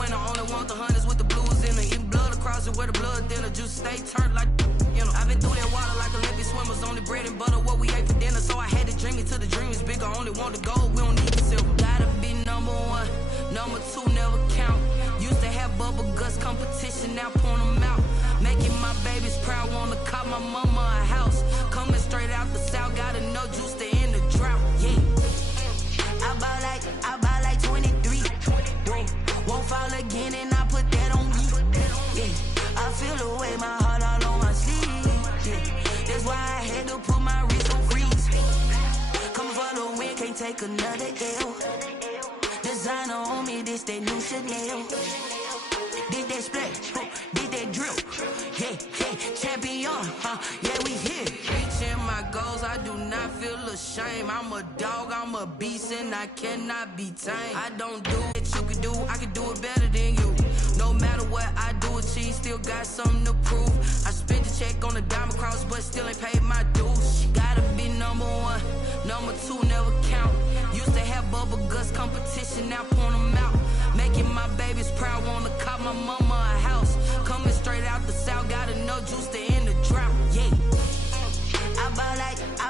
winner. Only want the hunters with the blues in it. Eating blood across it where the blood thinner. Juice stay turned like, you know. I've been through that water like Olympic swimmers. Only bread and butter what we ate for dinner. So I had to dream it till the dream is bigger. Only want the gold, we don't need the silver. Gotta be number one, number two never count. Used to have bubble guts competition, now point them out. Making my babies proud, wanna cop my mama a house. Coming straight out the south, got enough juice to end the drought. Yeah. I buy like 23. Whoa. Won't fall again and I put that on me. Yeah. I feel the way, my heart all on my sleeve. Yeah. That's why I had to put my wrist on freeze. Coming for the win, can't take another L. Designer on me, this that new Chanel. Did that split, did that drip. Yeah, yeah, champion, yeah, we here. Reaching my goals, I do not feel ashamed. I'm a dog, I'm a beast, and I cannot be tamed. I don't do what you can do, I can do it better than you. No matter what I do, achieve, still got something to prove. I spent the check on the diamond cross, but still ain't paid my dues. Gotta be number one, number two never count. Used to have bubble guts competition, now point them out. Making my babies proud, wanna cop my mama a house. Coming straight out the south, got enough juice to end the drought. Yeah. I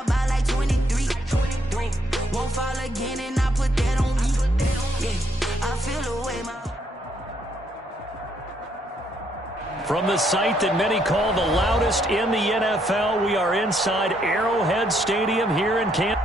buy like 23. Won't fall again and I put that on me. Yeah. I feel the way my... From the site that many call the loudest in the NFL, we are inside Arrowhead Stadium here in Kansas.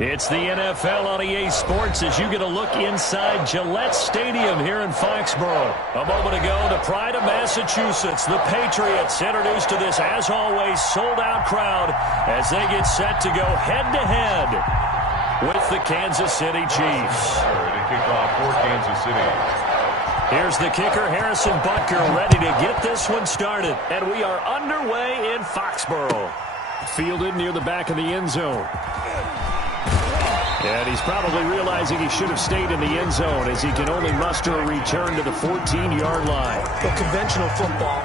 It's the NFL on EA Sports as you get a look inside Gillette Stadium here in Foxborough. A moment ago, the pride of Massachusetts, the Patriots, introduced to this, as always, sold-out crowd as they get set to go head-to-head with the Kansas City Chiefs. Ready to kick off for Kansas City. Here's the kicker, Harrison Butker, ready to get this one started. And we are underway in Foxborough. Fielded near the back of the end zone. And he's probably realizing he should have stayed in the end zone as he can only muster a return to the 14-yard line. Well, conventional football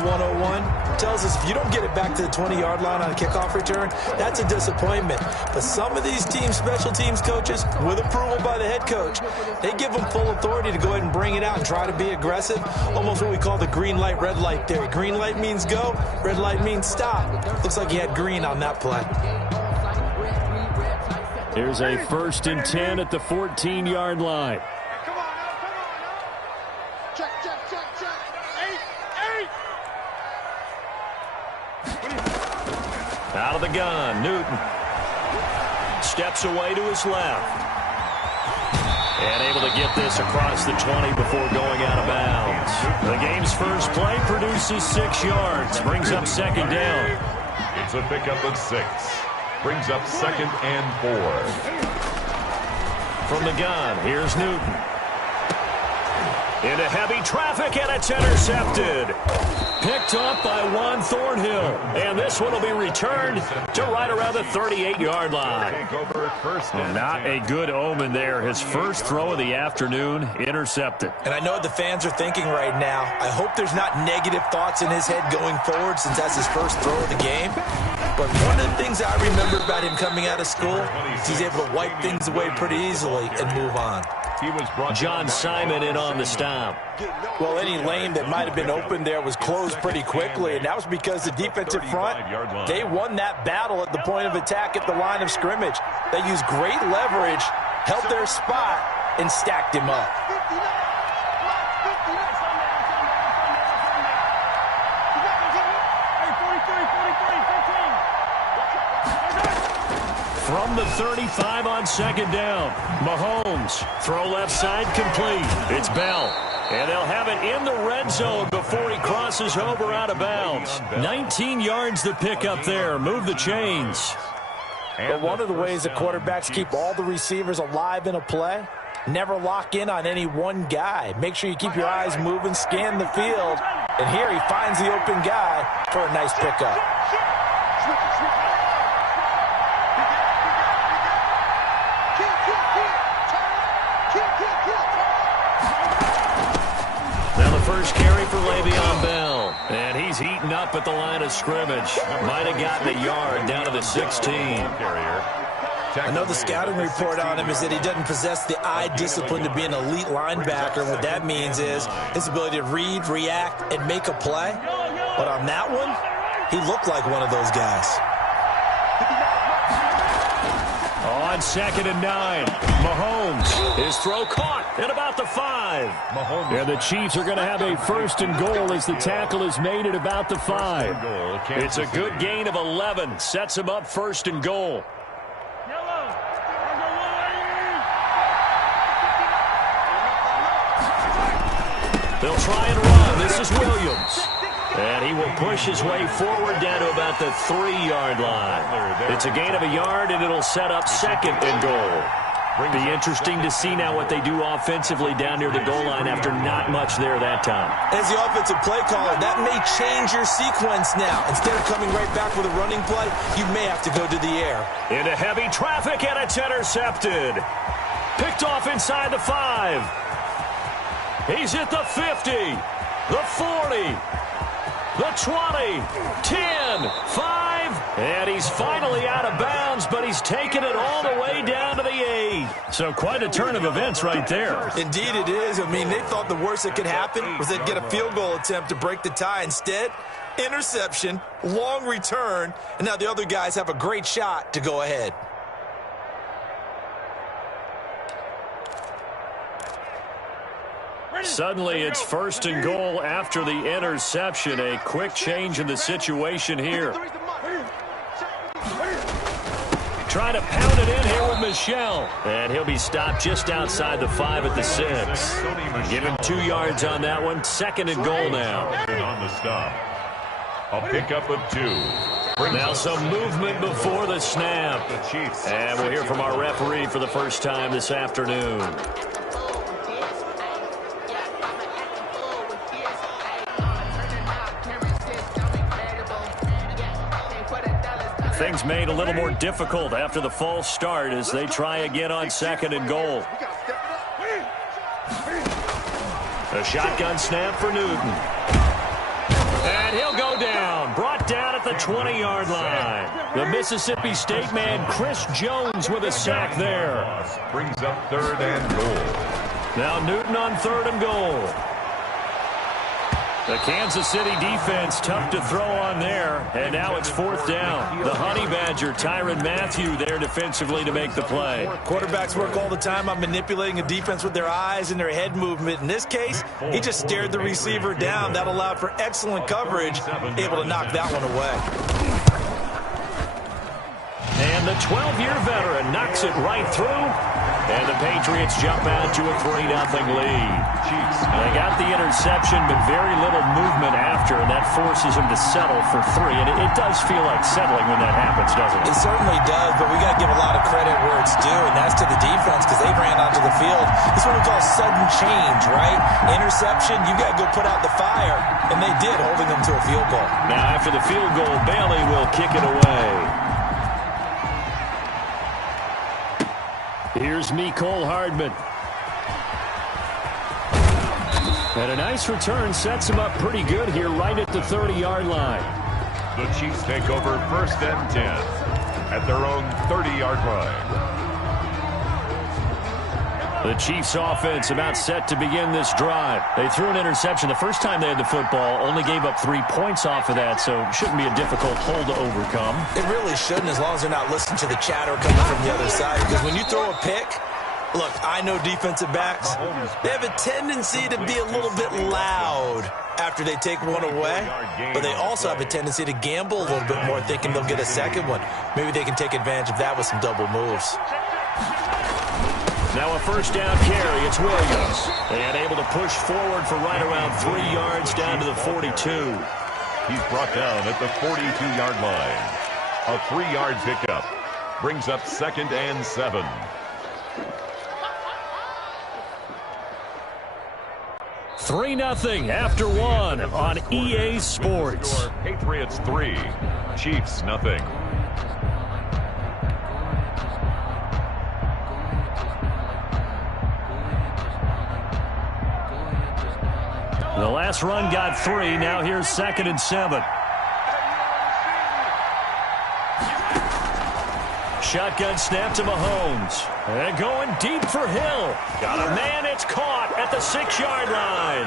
101, tells us if you don't get it back to the 20-yard line on a kickoff return, that's a disappointment. But some of these special teams coaches, with approval by the head coach, they give them full authority to go ahead and bring it out and try to be aggressive. Almost what we call the green light, red light theory. Green light means go, red light means stop. Looks like he had green on that play. Here's a 1st and 10 at the 14-yard line. Come on now. Check. 8. Out of the gun, Newton. Steps away to his left. And able to get this across the 20 before going out of bounds. The game's first play produces 6 yards. Brings up 2nd down. It's a pickup of 6. Brings up 2nd and 4. From the gun, here's Newton. Into heavy traffic, and it's intercepted. Picked up by Juan Thornhill. And this one will be returned to right around the 38-yard line. Not a good omen there. His first throw of the afternoon, intercepted. And I know what the fans are thinking right now. I hope there's not negative thoughts in his head going forward since that's his first throw of the game. But one of the things I remember about him coming out of school is he's able to wipe things away pretty easily and move on. John Simon in on the stop. Well, any lane that might have been open there was closed pretty quickly, and that was because the defensive front, they won that battle at the point of attack at the line of scrimmage. They used great leverage, held their spot, and stacked him up. From the 35 on second down, Mahomes, throw left side complete. It's Bell, and they'll have it in the red zone before he crosses over out of bounds. 19 yards to pick up there. Move the chains. But one of the ways that quarterbacks keep all the receivers alive in a play, never lock in on any one guy. Make sure you keep your eyes moving, scan the field, and here he finds the open guy for a nice pickup. First carry for Le'Veon Bell. And he's heating up at the line of scrimmage. Might have gotten a yard down to the 16. I know the scouting report on him is that he doesn't possess the eye discipline to be an elite linebacker. What that means is his ability to read, react, and make a play. But on that one, he looked like one of those guys. On 2nd and 9, Mahomes, his throw caught at about the 5. And the Chiefs are going to have a 1st and goal as the tackle is made at about the 5. It's a good gain of 11. Sets him up 1st and goal. They'll try and run. This is Williams. And he will push his way forward down to about the 3-yard line. It's a gain of a yard, and it'll set up 2nd and goal. Be interesting to see now what they do offensively down near the goal line after not much there that time. As the offensive play caller, that may change your sequence now. Instead of coming right back with a running play, you may have to go to the air. Into heavy traffic, and it's intercepted. Picked off inside the 5. He's at the 50, the 40. The 20, 10, 5, and he's finally out of bounds, but he's taken it all the way down to the 8. So quite a turn of events right there. Indeed it is. I mean, they thought the worst that could happen was they'd get a field goal attempt to break the tie. Instead, interception, long return, and now the other guys have a great shot to go ahead. Suddenly, it's 1st and goal after the interception. A quick change in the situation here. Trying to pound it in here with Michel. And he'll be stopped just outside the 5 at the 6. Give him 2 yards on that one. 2nd and goal now. On the stop. A pickup of 2. Now some movement before the snap. And we'll hear from our referee for the first time this afternoon. Things made a little more difficult after the false start as they try again on 2nd and goal. A shotgun snap for Newton. And he'll go down. Brought down at the 20-yard line. The Mississippi State man, Chris Jones, with a sack there. Brings up 3rd and goal. Now Newton on 3rd and goal. The Kansas City defense tough to throw on there, and now it's 4th down. The Honey Badger, Tyrann Mathieu, there defensively to make the play. Quarterbacks work all the time on manipulating a defense with their eyes and their head movement. In this case, he just stared the receiver down. That allowed for excellent coverage, able to knock that one away. And the 12-year veteran knocks it right through. And the Patriots jump out to a 3-0 lead. They got the interception, but very little movement after, and that forces them to settle for 3. And it does feel like settling when that happens, doesn't it? It certainly does, but we got to give a lot of credit where it's due, and that's to the defense because they ran onto the field. This is what we call sudden change, right? Interception, you got to go put out the fire, and they did, holding them to a field goal. Now, after the field goal, Bailey will kick it away. Here's Mecole Hardman. And a nice return sets him up pretty good here right at the 30-yard line. The Chiefs take over 1st and 10 at their own 30-yard line. The Chiefs offense about set to begin this drive. They threw an interception the first time they had the football, only gave up 3 points off of that, so shouldn't be a difficult hole to overcome. It really shouldn't, as long as they're not listening to the chatter coming from the other side, because when you throw a pick, look, I know defensive backs, they have a tendency to be a little bit loud after they take one away, but they also have a tendency to gamble a little bit more, thinking they'll get a second one. Maybe they can take advantage of that with some double moves. Now a 1st down carry. It's Williams. And able to push forward for right around 3 yards down to the 42. He's brought down at the 42-yard line. A 3-yard pickup brings up 2nd and 7. Three 0 after 1 on EA Sports. Patriots 3, Chiefs 0. The last run got 3. Now here's 2nd and 7. Shotgun snap to Mahomes. And going deep for Hill. Got a man, it's caught at the 6-yard line.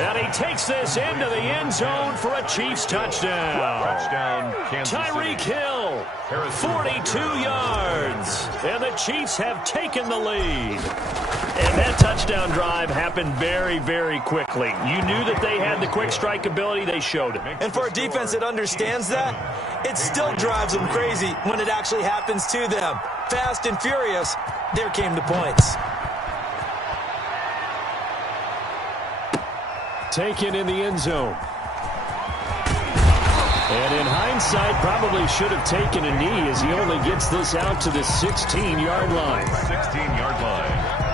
And he takes this into the end zone for a Chiefs touchdown. Tyreek Hill, 42 yards. And the Chiefs have taken the lead. And that touchdown drive happened very, very quickly. You knew that they had the quick strike ability. They showed it. And for a defense that understands that, it still drives them crazy when it actually happens to them. Fast and furious, there came the points. Taken in the end zone. And in hindsight, probably should have taken a knee as he only gets this out to the 16-yard line. 16-yard line.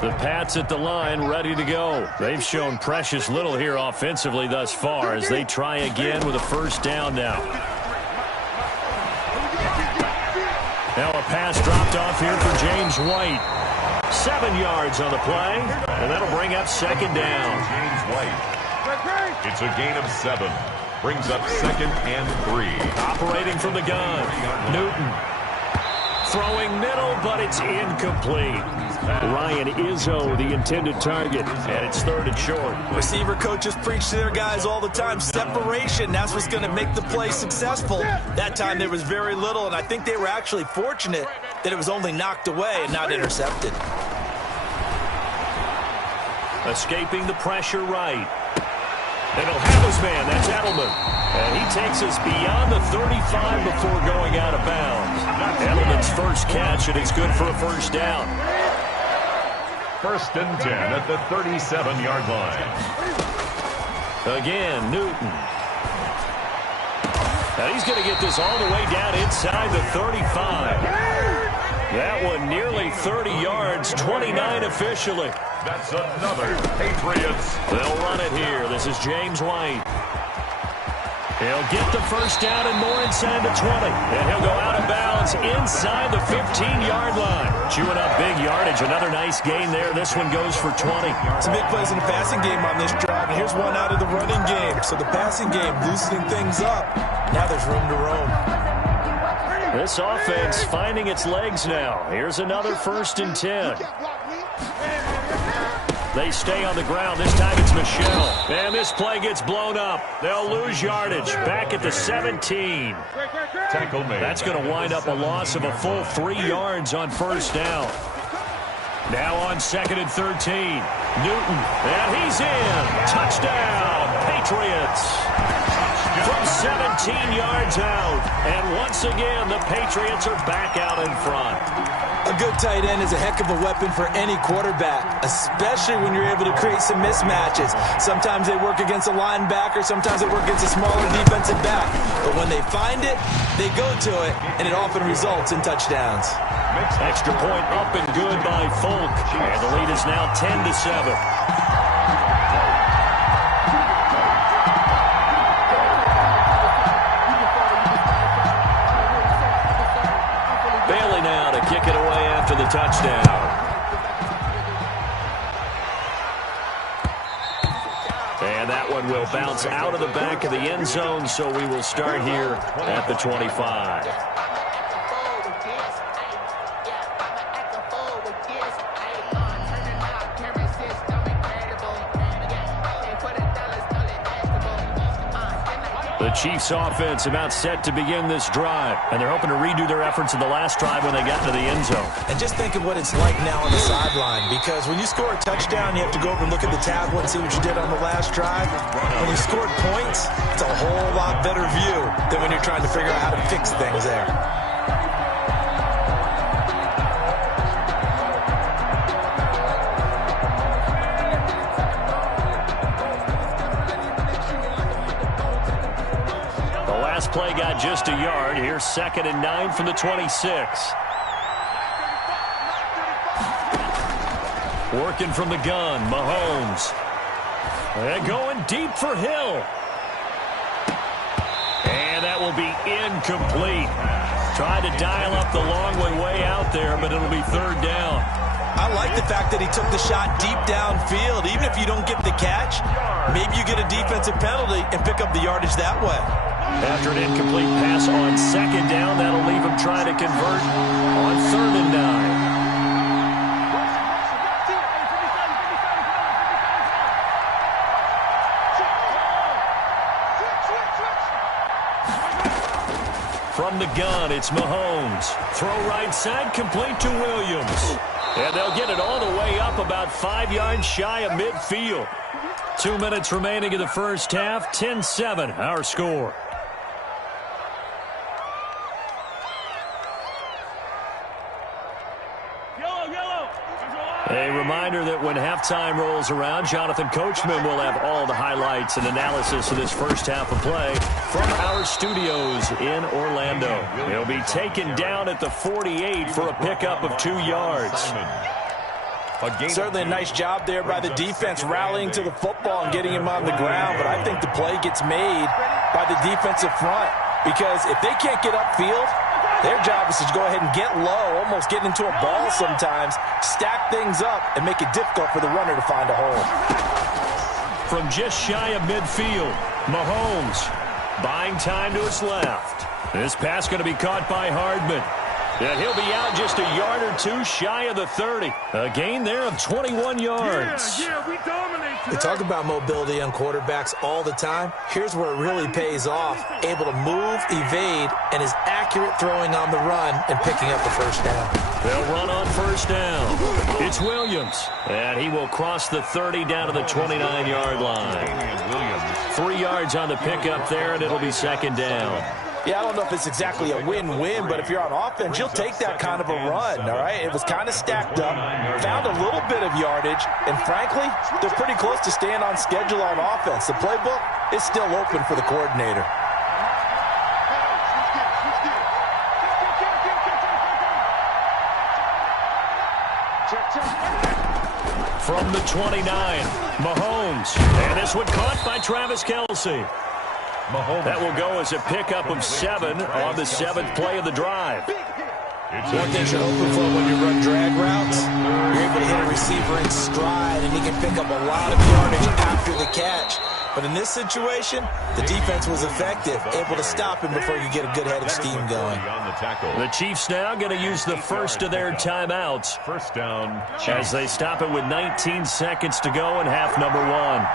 The Pats at the line, ready to go. They've shown precious little here offensively thus far as they try again with a 1st down now. Now a pass dropped off here for James White. 7 yards on the play, and that'll bring up 2nd down. James White. It's a gain of 7. Brings up 2nd and 3. Operating from the gun, Newton. Throwing middle, but it's incomplete. Ryan Izzo, the intended target, and it's 3rd and short. Receiver coaches preach to their guys all the time. Separation, that's what's going to make the play successful. That time there was very little, and I think they were actually fortunate that it was only knocked away and not intercepted. Escaping the pressure right. And he'll have his man. That's Edelman. And he takes us beyond the 35 before going out of bounds. Edelman's first catch, and it's good for a 1st down. 1st and 10 at the 37-yard line. Again, Newton. Now he's going to get this all the way down inside the 35. That one nearly 30 yards, 29 officially. That's another Patriots. They'll run it here. This is James White. He'll get the 1st down and more inside the 20. And he'll go out of bounds inside the 15-yard line. Chewing up big yardage. Another nice gain there. This one goes for 20. Some big plays in the passing game on this drive. And here's one out of the running game. So the passing game loosening things up. Now there's room to roam. This offense finding its legs now. Here's another 1st and 10. They stay on the ground. This time it's Michelle. And this play gets blown up. They'll lose yardage. Back at the 17. Tackle made. That's going to wind up a loss of a full 3 yards on 1st down. Now on 2nd and 13. Newton. And he's in. Touchdown, Patriots. From 17 yards out. And once again, the Patriots are back out in front. A good tight end is a heck of a weapon for any quarterback, especially when you're able to create some mismatches. Sometimes they work against a linebacker, sometimes they work against a smaller defensive back. But when they find it, they go to it, and it often results in touchdowns. Extra point up and good by Folk. And the lead is now 10-7. Kick it away after the touchdown. And that one will bounce out of the back of the end zone, so we will start here at the 25. The Chiefs offense about set to begin this drive, and they're hoping to redo their efforts in the last drive when they got to the end zone. And just think of what it's like now on the sideline, because when you score a touchdown, you have to go over and look at the tablet and see what you did on the last drive. When you scored points, it's a whole lot better view than when you're trying to figure out how to fix things there. Play got just a yard. Here's 2nd and 9 from the 26. Working from the gun, Mahomes. And going deep for Hill. And that will be incomplete. Tried to dial up the long way out there, but it'll be 3rd down. I like the fact that he took the shot deep downfield. Even if you don't get the catch, maybe you get a defensive penalty and pick up the yardage that way. After an incomplete pass on 2nd down, that'll leave him trying to convert on 3rd and 9. From the gun, it's Mahomes. Throw right side, complete to Williams. And they'll get it all the way up about 5 yards shy of midfield. 2 minutes remaining in the first half. 10-7, our score. A reminder that when halftime rolls around, Jonathan Coachman will have all the highlights and analysis of this first half of play from our studios in Orlando. He'll be taken down at the 48 for a pickup of 2 yards. Certainly a nice job there by the defense rallying to the football and getting him on the ground, but I think the play gets made by the defensive front, because if they can't get upfield, their job is to go ahead and get low, almost get into a ball sometimes, stack things up, and make it difficult for the runner to find a hole. From just shy of midfield, Mahomes buying time to his left. This pass going to be caught by Hardman. And he'll be out just a yard or two shy of the 30. A gain there of 21 yards. We dominate today. We talk about mobility on quarterbacks all the time. Here's where it really pays off. Able to move, evade, and is accurate throwing on the run and picking up the first down. They'll run on first down. It's Williams. And he will cross the 30 down to the 29-yard line. 3 yards on the pickup there, and it'll be 2nd down. Yeah, I don't know if it's exactly a win-win, but if you're on offense, you'll take that kind of a run, all right? It was kind of stacked up, found a little bit of yardage, and frankly, they're pretty close to staying on schedule on offense. The playbook is still open for the coordinator. From the 29, Mahomes. And this one caught by Travis Kelce. That will go as a pickup of 7 on the 7th play of the drive. One thing you're hoping for when you run drag routes, you're able to hit a receiver in stride, and he can pick up a lot of yardage after the catch. But in this situation, the defense was effective, able to stop him before you get a good head of steam going. The Chiefs now going to use the first of their timeouts. First down, as they stop it with 19 seconds to go in half number 1.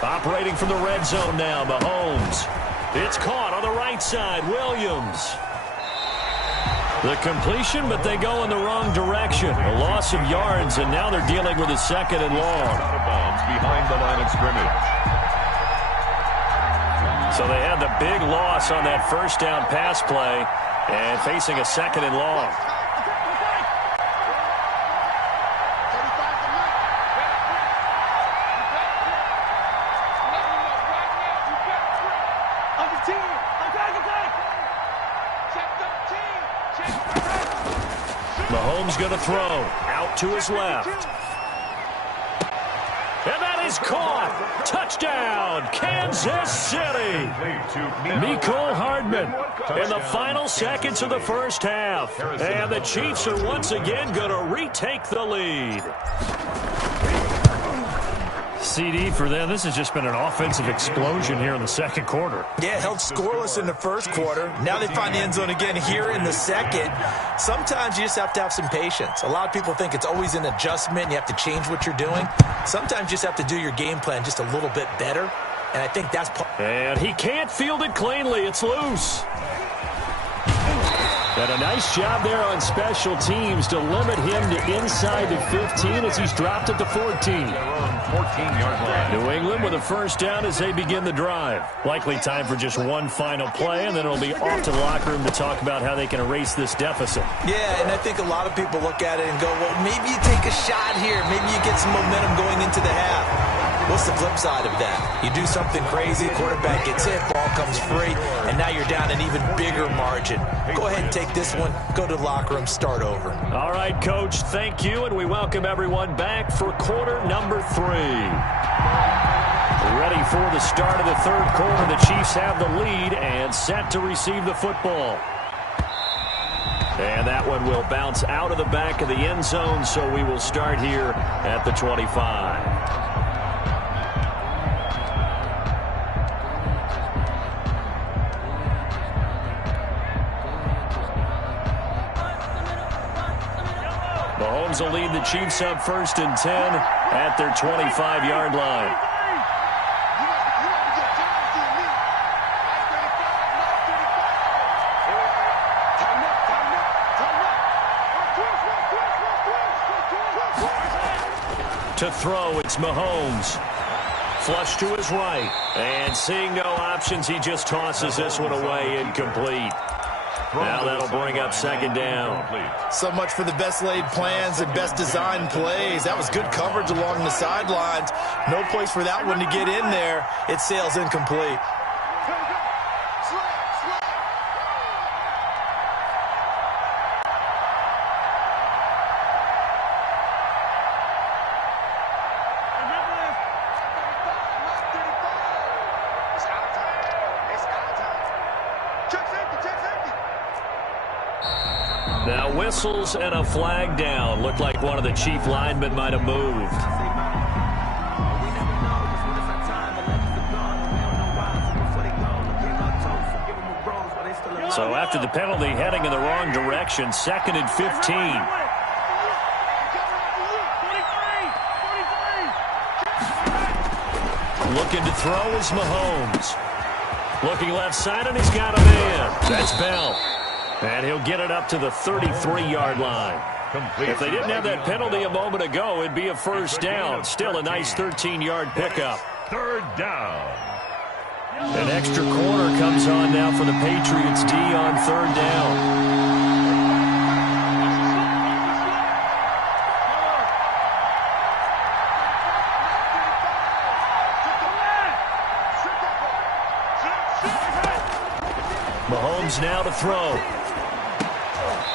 Operating from the red zone now, Mahomes. It's caught on the the right side, Williams. The completion, but they go in the wrong direction. A loss of yards, and now they're dealing with a 2nd and long. Out of bounds behind the line of scrimmage. So they had the big loss on that first down pass play and facing a 2nd and long. Mahomes going to throw out to his left. And that is caught. Touchdown, Kansas City. Mecole Hardman in the final seconds of the first half. And the Chiefs are once again going to retake the lead. CD for them. This has just been an offensive explosion here in the second quarter. Yeah, held scoreless in the first quarter. Now they find the end zone again here in the second. Sometimes you just have to have some patience. A lot of people think it's always an adjustment. You have to change what you're doing. Sometimes you just have to do your game plan just a little bit better. And I think that's... And he can't field it cleanly. It's loose. And a nice job there on special teams to limit him to inside the 15 as he's dropped at the 14. 14-yard line. New England with a first down as they begin the drive. Likely time for just one final play, and then it'll be off to the locker room to talk about how they can erase this deficit. Yeah, and I think a lot of people look at it and go, well, maybe you take a shot here. Maybe you get some momentum going into the half. What's the flip side of that? You do something crazy, quarterback gets hit, ball comes free, and now you're down an even bigger margin. Go ahead and take this one, go to the locker room, start over. All right, Coach, thank you, and we welcome everyone back for quarter number 3. Ready for the start of the third quarter. The Chiefs have the lead and set to receive the football. And that one will bounce out of the back of the end zone, so we will start here at the 25. Mahomes will lead the Chiefs up 1st and 10 at their 25-yard line. To throw, it's Mahomes. Flush to his right. And seeing no options, he just tosses this one away, incomplete. Now that'll bring up 2nd down. So much for the best laid plans and best designed plays. That was good coverage along the sidelines. No place for that one to get in there. It sails incomplete. Now whistles and a flag down. Looked like one of the Chief linemen might have moved. So after the penalty, heading in the wrong direction, 2nd and 15. Looking to throw is Mahomes. Looking left side, and he's got a man. That's Bell. And he'll get it up to the 33-yard line. If they didn't have that penalty a moment ago, it'd be a first down. Still a nice 13-yard pickup. 3rd down. An extra corner comes on now for the Patriots D on 3rd down. Mahomes now to throw.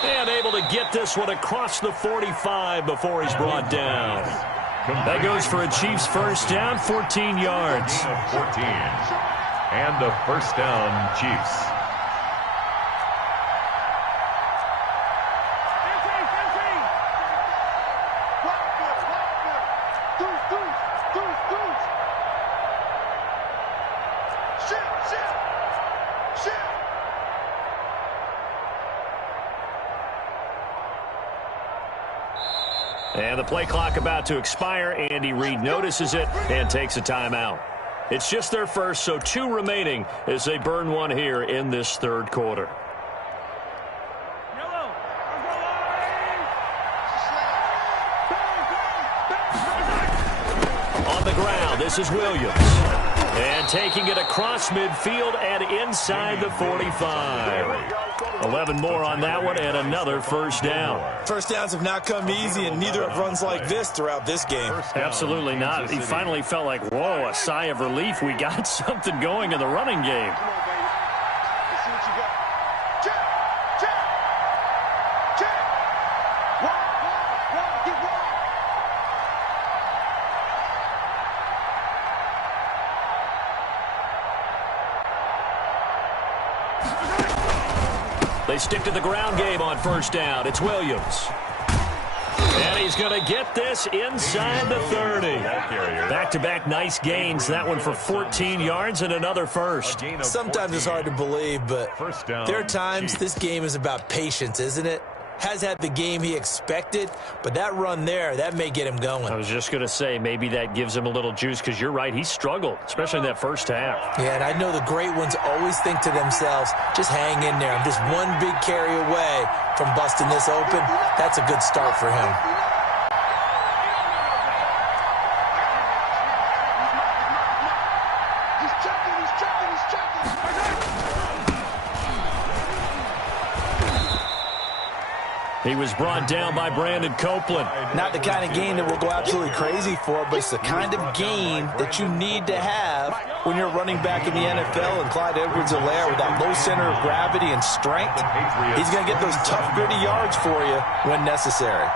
And able to get this one across the 45 before he's brought down. That goes for a Chiefs first down, 14 yards. 14. And a first down, Chiefs. And the play clock about to expire. Andy Reid notices it and takes a timeout. It's just their first, so 2 remaining as they burn one here in this third quarter. On the ground, this is Williams. And taking it across midfield and inside the 45. 11 more on that one and another first down. First downs have not come easy, and neither have runs like this throughout this game. Absolutely not. He finally felt like, whoa, a sigh of relief. We got something going in the running game. Let's see what you got. Check. Check. Check. Wide. Get wide. They stick to the ground game on first down. It's Williams. And he's going to get this inside the 30. Back-to-back nice gains. That one for 14 yards and another first. Sometimes it's hard to believe, but there are times this game is about patience, isn't it? Has had the game he expected, but that run there, that may get him going. I was just going to say, maybe that gives him a little juice, because you're right, he struggled, especially in that first half. Yeah, and I know the great ones always think to themselves, just hang in there. I'm just one big carry away from busting this open. That's a good start for him. He's checking. He was brought down by Brandon Copeland. Not the kind of gain that we'll go absolutely crazy for, but it's the kind of gain that you need to have when you're running back in the NFL. And Clyde Edwards-Helaire, with that low center of gravity and strength, he's going to get those tough, gritty yards for you when necessary.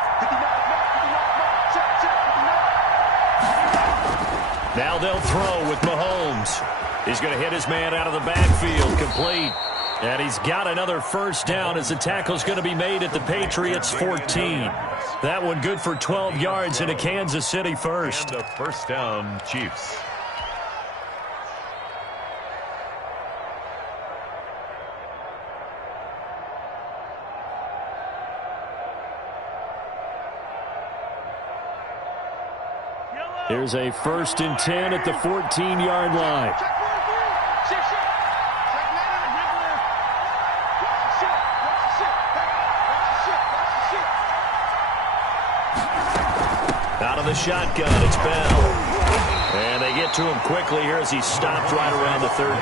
Now they'll throw with Mahomes. He's going to hit his man out of the backfield, complete. And he's got another first down as the tackle's going to be made at the Patriots 14. That one good for 12 yards into Kansas City first. And the first down, Chiefs. Here's a 1st and 10 at the 14-yard line. Out of the shotgun, it's Bell. And they get to him quickly here as he stopped right around the 13.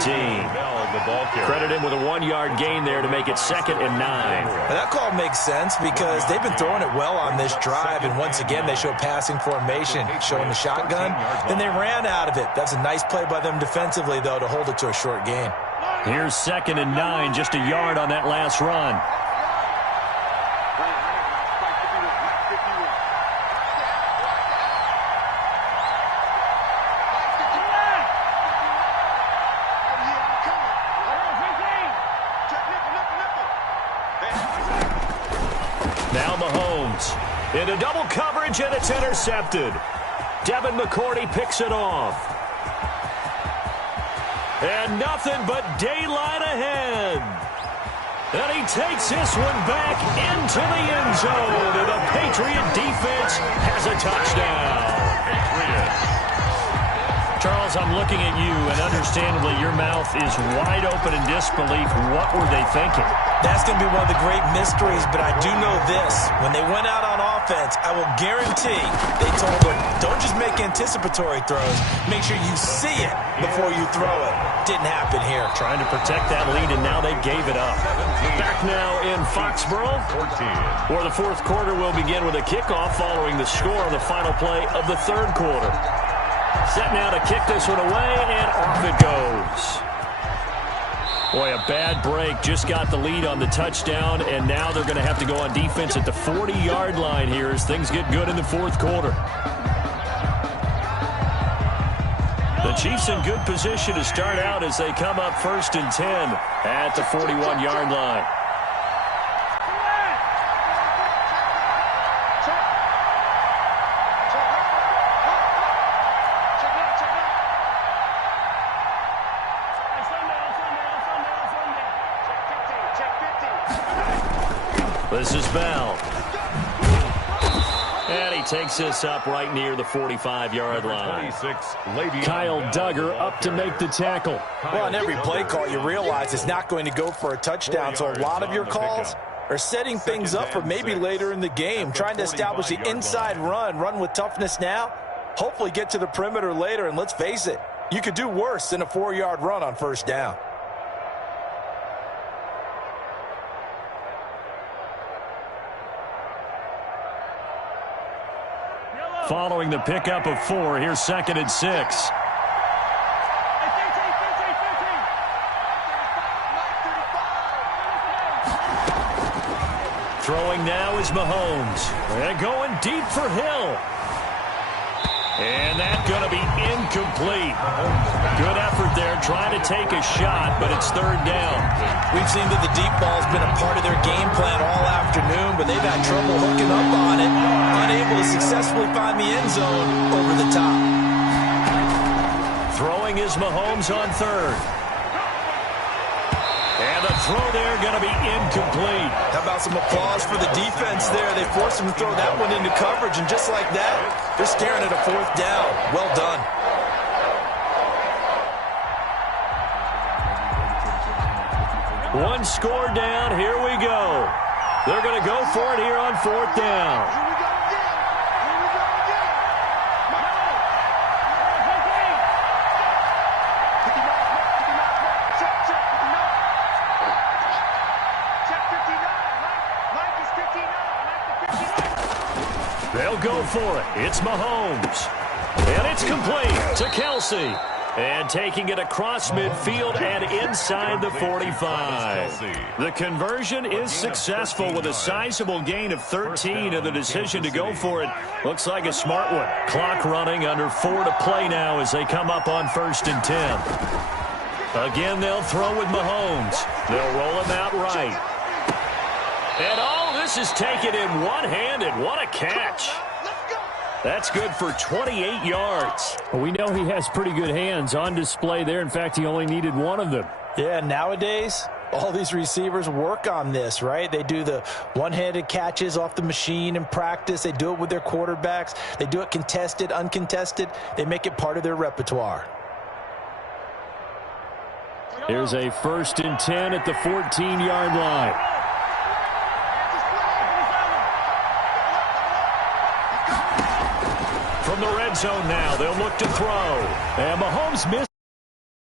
Credit him with a 1-yard gain there to make it 2nd and 9. Now that call makes sense because they've been throwing it well on this drive, and once again they show passing formation, showing the shotgun. Then they ran out of it. That's a nice play by them defensively, though, to hold it to a short gain. Here's 2nd and 9, just a yard on that last run. Now Mahomes into double coverage, and it's intercepted. Devin McCourty picks it off. And nothing but daylight ahead. And he takes this one back into the end zone. And the Patriot defense has a touchdown. Charles, I'm looking at you, and understandably your mouth is wide open in disbelief. What were they thinking? That's going to be one of the great mysteries, but I do know this. When they went out on offense, I will guarantee they told them, don't just make anticipatory throws. Make sure you see it before you throw it. Didn't happen here. Trying to protect that lead, and now they gave it up. Back now in Foxborough, where the 4th quarter will begin with a kickoff following the score on the final play of the 3rd quarter. Set now to kick this one away, and off it goes. Boy, a bad break. Just got the lead on the touchdown, and now they're going to have to go on defense at the 40-yard line here as things get good in the 4th quarter. The Chiefs in good position to start out as they come up 1st and 10 at the 41-yard line. This is Bell. And he takes us up right near the 45-yard line. 26, Kyle Duggar up to make the tackle. Well, on every play call, you realize it's not going to go for a touchdown, so a lot of your calls are setting things up for maybe later in the game, trying to establish the inside run with toughness now, hopefully get to the perimeter later, and let's face it, you could do worse than a 4-yard run on first down. Following the pickup of 4, here's 2nd and 6. Throwing now is Mahomes. And going deep for Hill. And that's going to be incomplete. Good effort there trying to take a shot, but it's 3rd down. We've seen that the deep ball's been a part of their game plan all afternoon, but they've had trouble hooking up on it, unable to successfully find the end zone over the top. Throwing is Mahomes on 3rd. And the throw there going to be incomplete. How about some applause for the defense there? They forced him to throw that one into coverage, and just like that, they're staring at a 4th down. Well done. One score down. Here we go. They're going to go for it here on 4th down. They'll go for it. It's Mahomes. And it's complete to Kelsey. And taking it across midfield and inside the 45. The conversion is successful with a sizable gain of 13, and the decision to go for it looks like a smart one. Clock running, under 4 to play now as they come up on 1st and 10. Again, they'll throw with Mahomes. They'll roll him out right. And all this is taken in one-handed. What a catch. That's good for 28 yards. Well, we know he has pretty good hands on display there. In fact, he only needed one of them. Yeah, nowadays, all these receivers work on this, right? They do the one-handed catches off the machine in practice. They do it with their quarterbacks. They do it contested, uncontested. They make it part of their repertoire. Here's a 1st and 10 at the 14-yard line. From the red zone now, they'll look to throw. And Mahomes missed.